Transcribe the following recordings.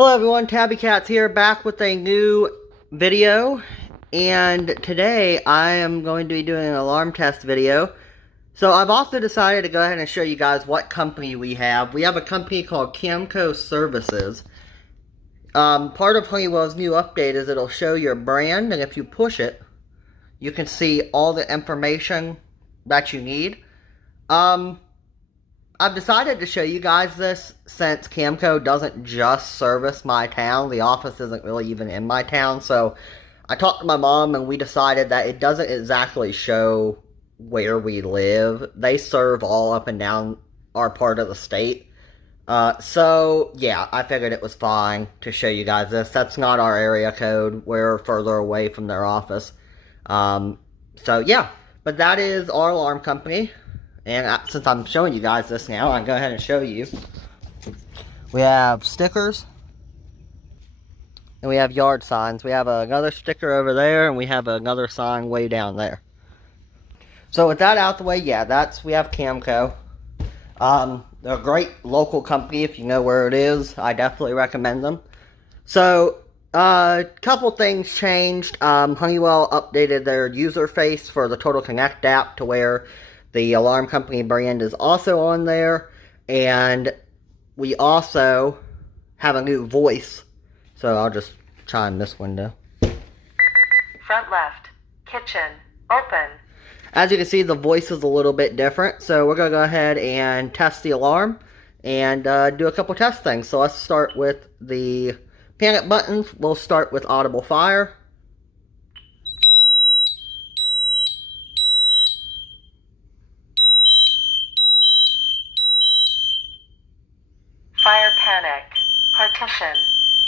Hello everyone, Tabby Cats here, back with a new video, and today I am going to be doing an alarm test video. So I've also decided to go ahead and show you guys what company we have. We have a company called Camco Services. Part of Honeywell's new update is it'll show your brand, and if you push it, you can see all the information that you need. I've decided to show you guys this since Camco doesn't just service my town. The office isn't really even in my town, so I talked to my mom and we decided that it doesn't exactly show where we live. They serve all up and down our part of the state. So yeah, I figured it was fine to show you guys this. That's not our area code. We're further away from their office. So yeah, but that is our alarm company. And since I'm showing you guys this now, I'll go ahead and show you. We have stickers. And we have yard signs. We have another sticker over there, and we have another sign way down there. So with that out the way, yeah, we have Camco. They're a great local company if you know where it is. I definitely recommend them. So, a couple things changed. Honeywell updated their user face for the Total Connect app to where the alarm company brand is also on there, and we also have a new voice. So I'll just chime this window. Front left, kitchen, open. As you can see, the voice is a little bit different, so we're going to go ahead and test the alarm and do a couple test things. So let's start with the panic buttons. We'll start with audible fire. Fire panic. Partition.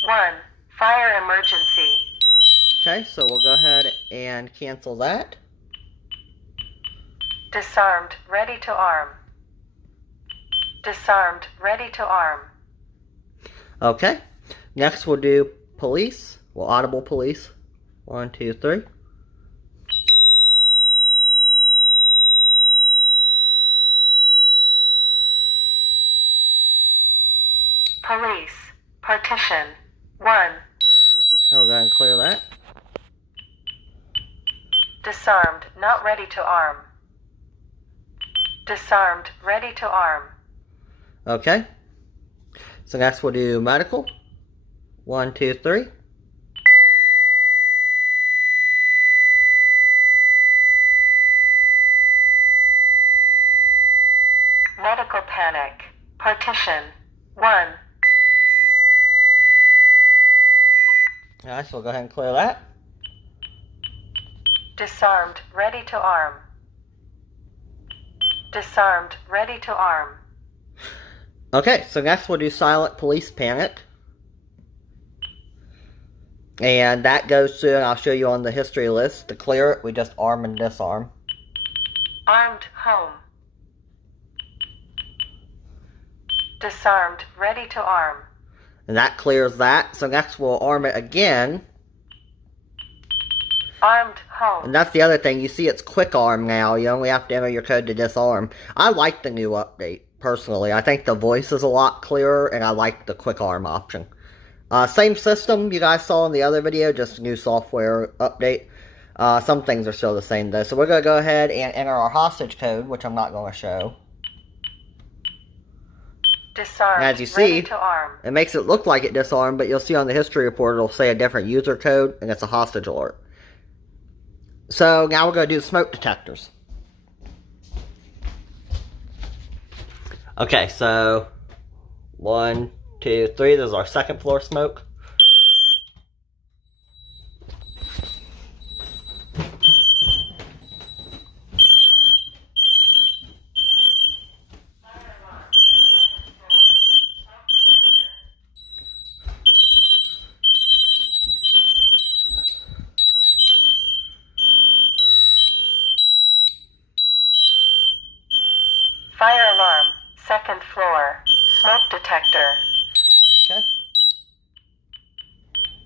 1. Fire emergency. Okay, so we'll go ahead and cancel that. Disarmed. Ready to arm. Disarmed. Ready to arm. Okay, next we'll do police. Well, audible police. 1, 2, 3. Police. Partition. 1. We'll go ahead and clear that. Disarmed. Not ready to arm. Disarmed. Ready to arm. Okay. So next we'll do medical. 1, 2, 3. Medical panic. Partition. 1. Alright, so we'll go ahead and clear that. Disarmed. Ready to arm. Disarmed. Ready to arm. Okay, so next we'll do silent police panic. And that goes to, and I'll show you on the history list. To clear it, we just arm and disarm. Armed home. Disarmed. Ready to arm. And that clears that. So next we'll arm it again. Armed home. And that's the other thing. You see it's quick arm now. You only have to enter your code to disarm. I like the new update, personally. I think the voice is a lot clearer, and I like the quick arm option. Same system you guys saw in the other video, just new software update. Some things are still the same though. So we're going to go ahead and enter our hostage code, which I'm not going to show. Disarmed. And as you see, ready to arm. it makes it look like it disarmed, but you'll see on the history report it'll say a different user code, and it's a hostage alert. So now we're going to do the smoke detectors. Okay, so 1, 2, 3. This is our second floor smoke. Fire alarm. Second floor. Smoke detector. Okay.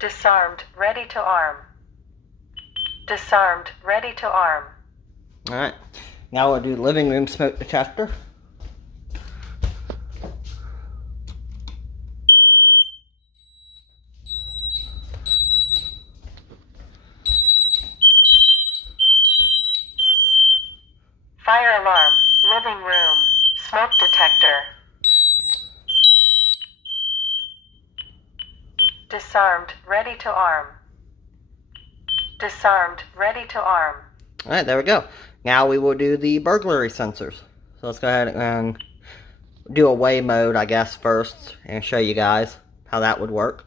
Disarmed. Ready to arm. Disarmed. Ready to arm. Alright. Now we'll do living room smoke detector. Disarmed, ready to arm. Disarmed, ready to arm. Alright, there we go. Now we will do the burglary sensors. So let's go ahead and do away mode, I guess, first, and show you guys how that would work.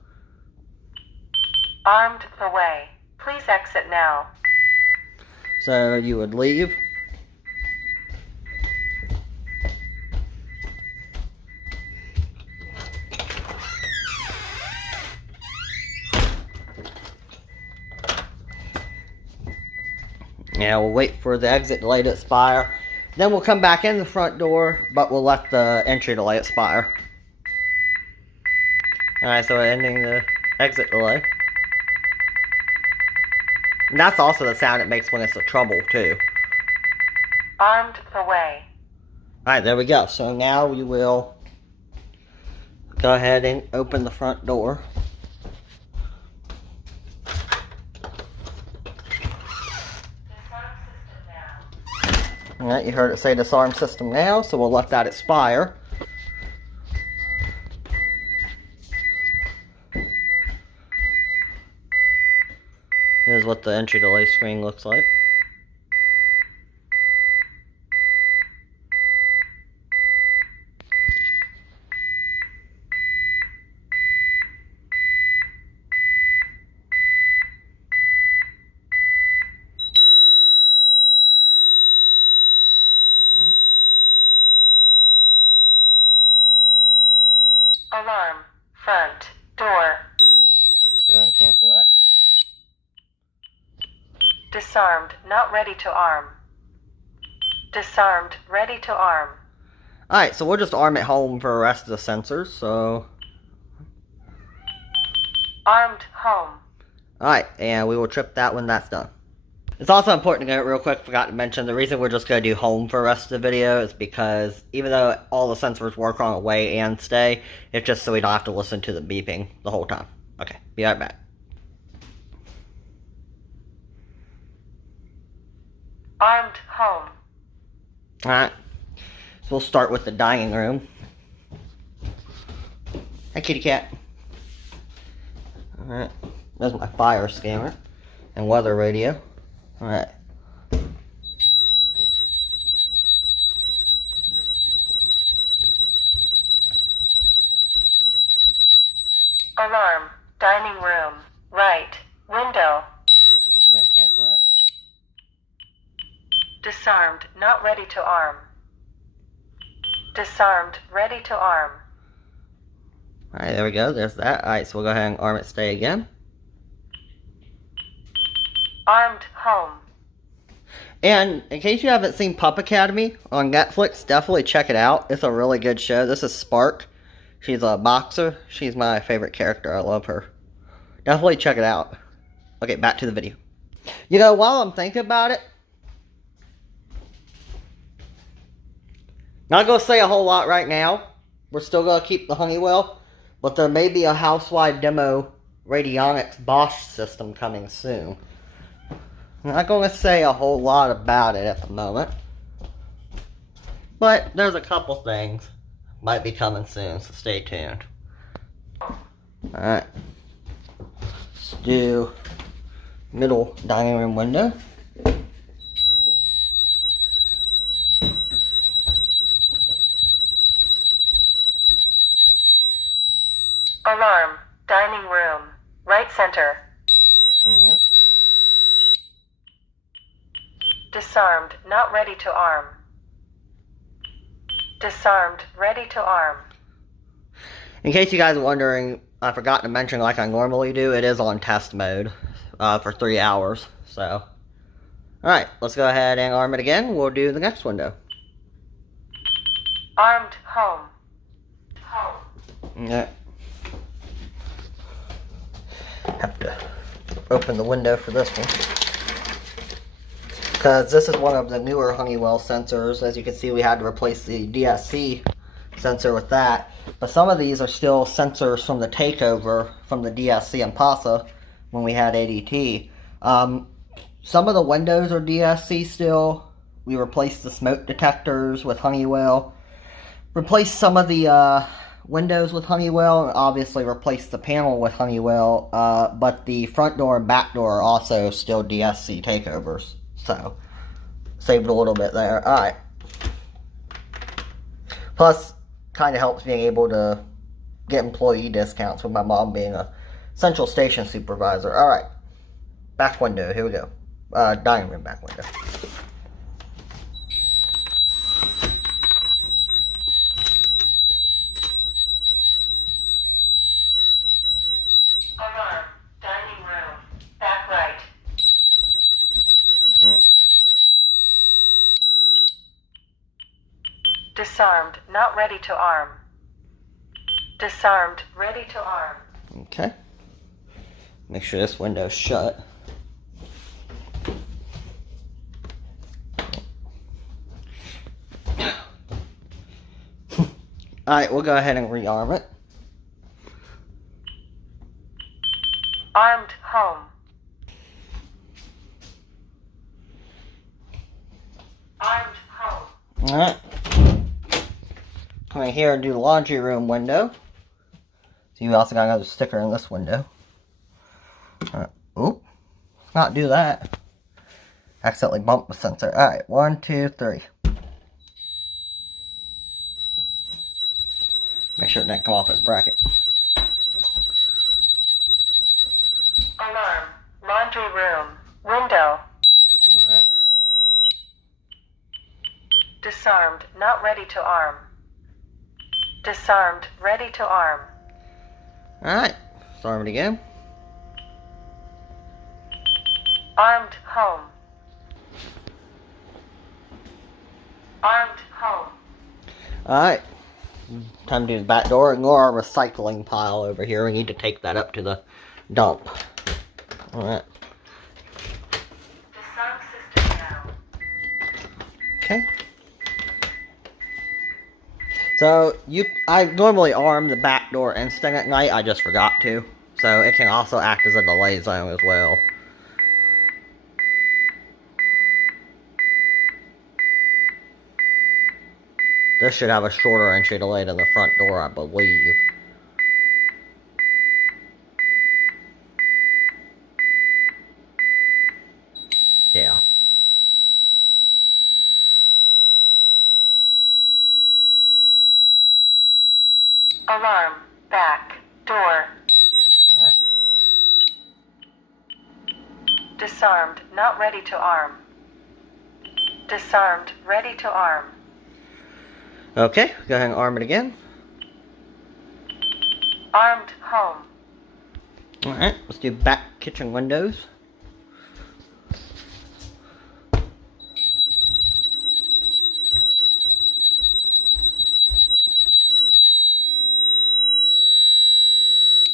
Armed away. Please exit now. So you would leave. Now we'll wait for the exit delay to expire. Then we'll come back in the front door, but we'll let the entry delay expire. Alright, so we're ending the exit delay. And that's also the sound it makes when it's a trouble, too. Armed away. Alright, there we go. So now we will go ahead and open the front door. Alright, you heard it say disarm system now, so we'll let that expire. Here's what the entry delay screen looks like. Alarm. Front. Door. So go ahead and cancel that. Disarmed. Not ready to arm. Disarmed. Ready to arm. Alright, so we'll just arm it home for the rest of the sensors, so... Armed home. Alright, and we will trip that when that's done. It's also important to note real quick, forgot to mention, the reason we're just going to do home for the rest of the video is because even though all the sensors work on away and stay, it's just so we don't have to listen to the beeping the whole time. Okay, be right back. Armed home. Alright, so we'll start with the dining room. Hi, kitty cat. Alright, there's my fire scanner and weather radio. Alright. Alarm. Dining room. Right. Window. Go ahead and cancel that. Disarmed. Not ready to arm. Disarmed. Ready to arm. Alright, there we go. There's that. Alright, so we'll go ahead and arm it stay again. Armed home. And in case you haven't seen Pup Academy on Netflix, definitely check it out. It's a really good show. This is Spark. She's a boxer. She's my favorite character. I love her. Definitely check it out. Okay, back to the video. You know, while I'm thinking about it, not going to say a whole lot right now. We're still going to keep the Honeywell, but there may be a house-wide demo radionics Bosch system coming soon. I'm not going to say a whole lot about it at the moment, but there's a couple things might be coming soon, so stay tuned. Alright, let's do middle dining room window. Alarm. Dining room. Right center. Alright. Disarmed. Not ready to arm. Disarmed. Ready to arm. In case you guys are wondering, I forgot to mention like I normally do, it is on test mode for 3 hours. So, alright, let's go ahead and arm it again. We'll do the next window. Armed home. Home. Yeah. Have to open the window for this one, because this is one of the newer Honeywell sensors. As you can see, we had to replace the DSC sensor with that, but some of these are still sensors from the takeover from the DSC and PASA when we had ADT. Some of the windows are DSC still. We replaced the smoke detectors with Honeywell, replaced some of the windows with Honeywell and obviously replaced the panel with Honeywell, but the front door and back door are also still DSC takeovers. So, saved a little bit there. Alright. Plus, kind of helps being able to get employee discounts with my mom being a central station supervisor. Alright. Back window. Here we go. Dining room back window. Alarm. Dining room. Back right. Disarmed. Not ready to arm. Disarmed. Ready to arm. Okay. Make sure this window's shut. Alright, we'll go ahead and rearm it. Armed home. Armed home. Alright. Come in here and do the laundry room window. So you also got another sticker in this window. Alright. Oop. Let's not do that. Accidentally bumped the sensor. Alright, 1, 2, 3. Make sure it didn't come off its bracket. Alarm. Laundry room. Window. Alright. Disarmed. Not ready to arm. Disarmed. Ready to arm. Alright. Let's arm it again. Armed home. Armed home. Alright. Time to do the back door. Ignore our recycling pile over here. We need to take that up to the dump. Alright. Disarm system now. Okay. So, I normally arm the back door instant at night. I just forgot to. So, it can also act as a delay zone as well. This should have a shorter entry delay than the front door, I believe. Yeah. Alarm. Back. Door. Alright. Disarmed. Not ready to arm. Disarmed. Ready to arm. Okay, go ahead and arm it again. Armed home. Alright, let's do back kitchen windows.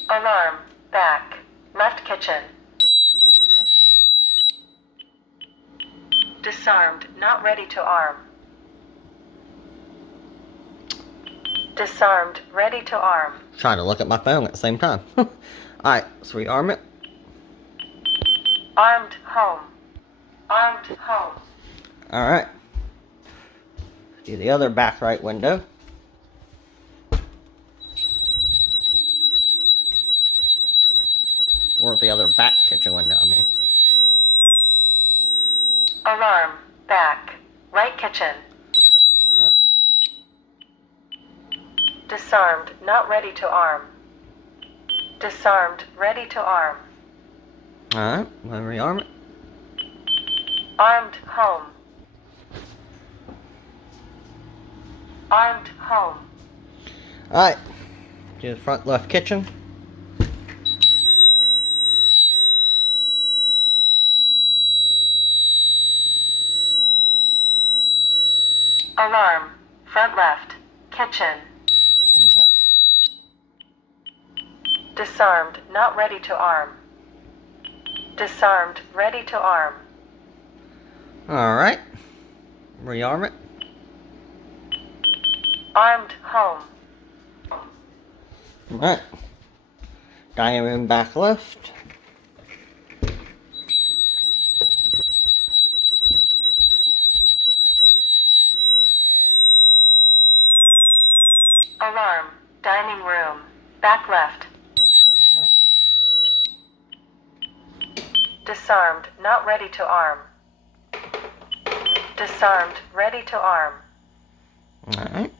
Alarm. Back. Left kitchen. Disarmed. Not ready to arm. Disarmed. Ready to arm. Trying to look at my phone at the same time. Alright, let's rearm it. Armed home. Armed home. Alright. Do the other back right window. Or the other back kitchen window, I mean. Alarm. Back. Right kitchen. Alright. Disarmed. Not ready to arm. Disarmed. Ready to arm. Alright, I'm gonna rearm it. Armed home. Armed home. Alright. Do the front left kitchen. Alarm. Front left. Kitchen. Okay. Disarmed. Not ready to arm. Disarmed. Ready to arm. Alright. Rearm it. Armed home. Alright. Dining room back left. Alarm. Dining Disarmed, not ready to arm. Disarmed, ready to arm. Alright.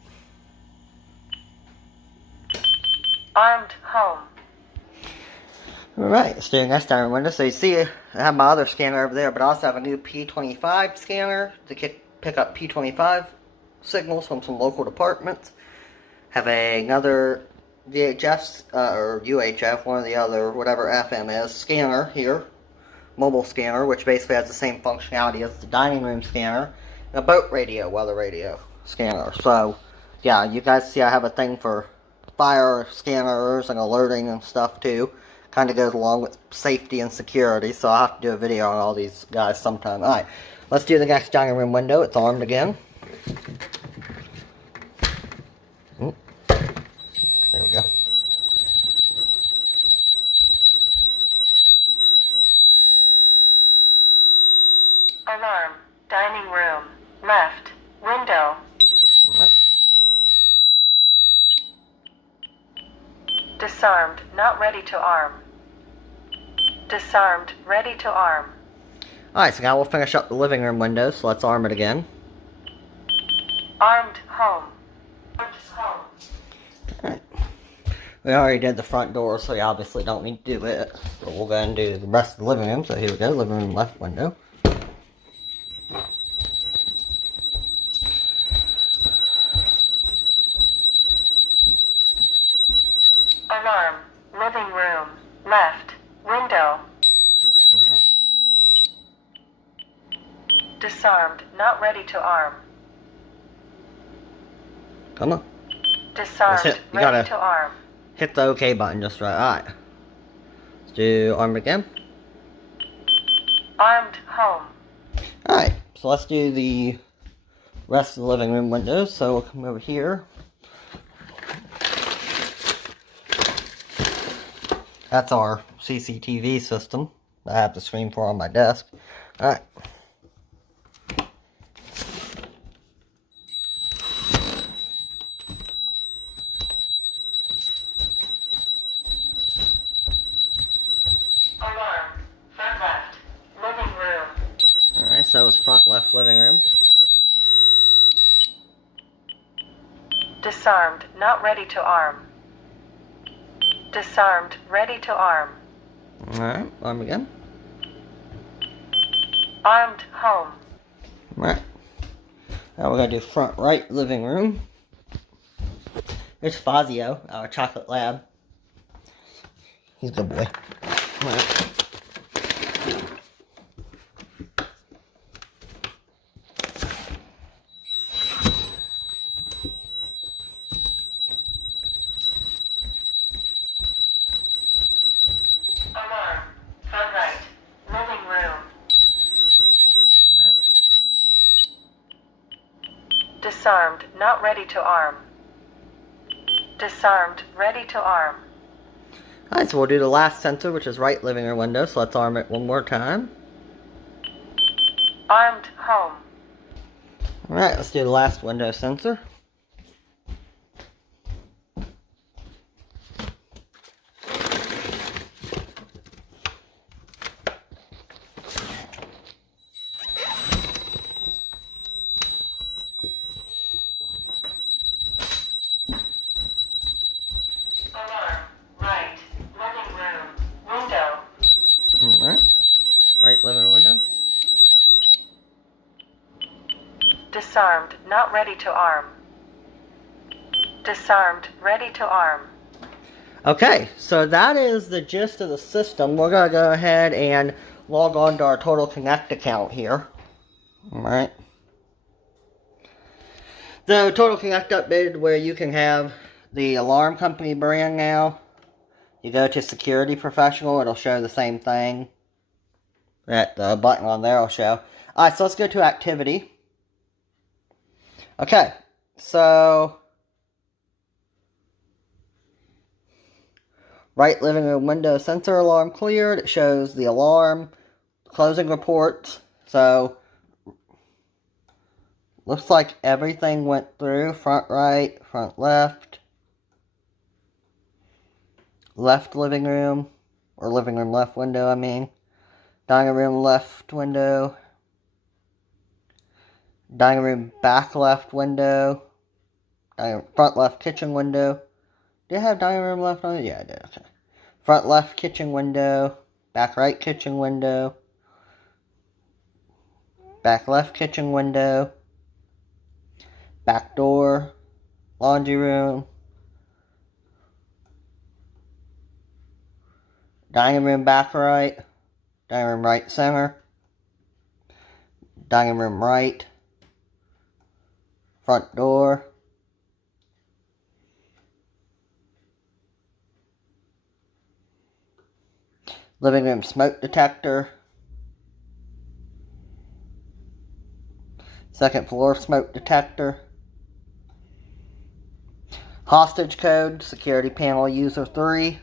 Armed, home. Alright, let's do the next dining room window. So you see I have my other scanner over there, but I also have a new P25 scanner to pick up P25 signals from some local departments. Have another VHF or UHF, one or the other, whatever FM is, scanner here. Mobile scanner, which basically has the same functionality as the dining room scanner. And a boat radio, weather radio scanner. So, yeah, you guys see I have a thing for fire scanners and alerting and stuff too. Kind of goes along with safety and security, so I'll have to do a video on all these guys sometime. Alright, let's do the next dining room window. It's armed again. There we go. Alarm, dining room, left, window. Alright. Disarmed, not ready to arm. Disarmed, ready to arm. Alright, so now we'll finish up the living room window, so let's arm it again. Armed, home. Armed, home. Alright. We already did the front door, so we obviously don't need to do it. But we'll go and do the rest of the living room. So here we go, living room left window. Alarm, living room, left, window. Alright. Disarmed, not ready to arm. Come on. Disarmed, That's it. You ready gotta- to arm. Hit the OK button just right. Alright. Let's do arm again. Armed, home. Alright, so let's do the rest of the living room windows. So we'll come over here. That's our CCTV system I have the screen for on my desk. Alright. Alarm, front left, living room. Alright, so it's front left living room. Disarmed, not ready to arm. Disarmed, ready to arm. Alright, arm again. Armed, home. Alright. Now we're going to do front right living room. There's Fazio, our chocolate lab. He's a good boy. Alright. Alarm, front right, living room. Alright. Disarmed, not ready to arm. Disarmed, ready to arm. Alright, so we'll do the last sensor, which is right living room window. So let's arm it one more time. Armed, home. Alright, let's do the last window sensor. Alarm, right, living room, window. Alright. Right living room window. Disarmed, not ready to arm. Disarmed, ready to arm. Okay, so that is the gist of the system. We're going to go ahead and log on to our Total Connect account here. Alright. The Total Connect updated where you can have the alarm company brand now. You go to Security Professional, it'll show the same thing. That the button on there will show. Alright, so let's go to Activity. Okay, so right living room window sensor alarm cleared. It shows the alarm, closing reports. So looks like everything went through. Front right, front left, left living room, or living room left window, I mean. Dining room left window. Dining room back left window. Front left kitchen window. Did I have dining room left on it? Yeah, I did. Okay. Front left kitchen window. Back right kitchen window. Back left kitchen window. Back door. Laundry room. Dining room back right. Dining room right center. Dining room right. Front door. Living room smoke detector. Second floor smoke detector. Hostage code, security panel user 3.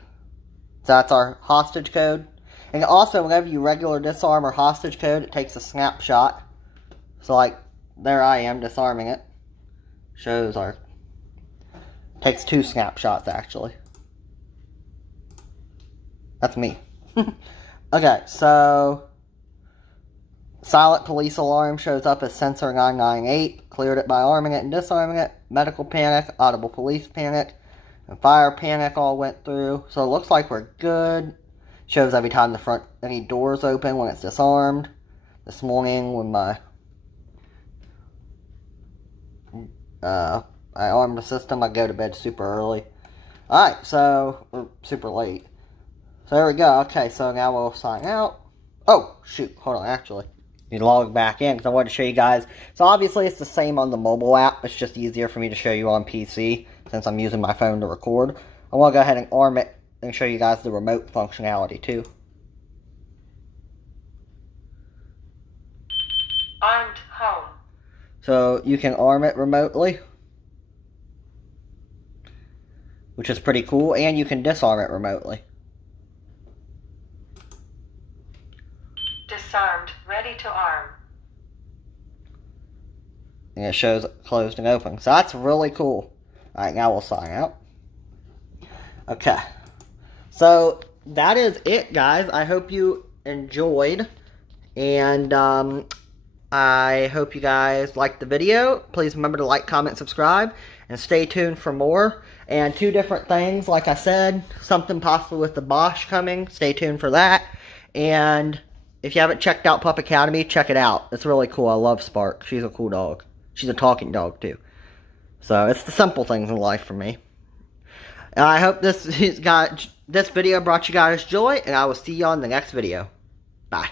So that's our hostage code. And also, whenever you regular disarm or hostage code, it takes a snapshot. So like, there I am disarming it. Shows our... Takes 2 snapshots actually. That's me. Okay, so... Silent police alarm shows up as sensor 998. Cleared it by arming it and disarming it. Medical panic, audible police panic, and fire panic all went through. So it looks like we're good. Shows every time the front any doors open when it's disarmed. This morning when I armed the system, I go to bed super early. Alright, so we're super late. So there we go. Okay, so now we'll sign out. Oh, shoot. Hold on, actually. You log back in because I wanted to show you guys. So obviously it's the same on the mobile app. It's just easier for me to show you on PC since I'm using my phone to record. I want to go ahead and arm it and show you guys the remote functionality too. Armed home. So you can arm it remotely, which is pretty cool, and you can disarm it remotely. Disarmed, ready to arm. And it shows closed and open. So that's really cool. Alright, now we'll sign out. Okay. So that is it, guys. I hope you enjoyed. And I hope you guys liked the video. Please remember to like, comment, subscribe. And stay tuned for more. And 2 different things, like I said. Something possible with the Bosch coming. Stay tuned for that. And... if you haven't checked out Pup Academy, check it out. It's really cool. I love Spark. She's a cool dog. She's a talking dog, too. So, it's the simple things in life for me. And I hope this video brought you guys joy, and I will see you on the next video. Bye.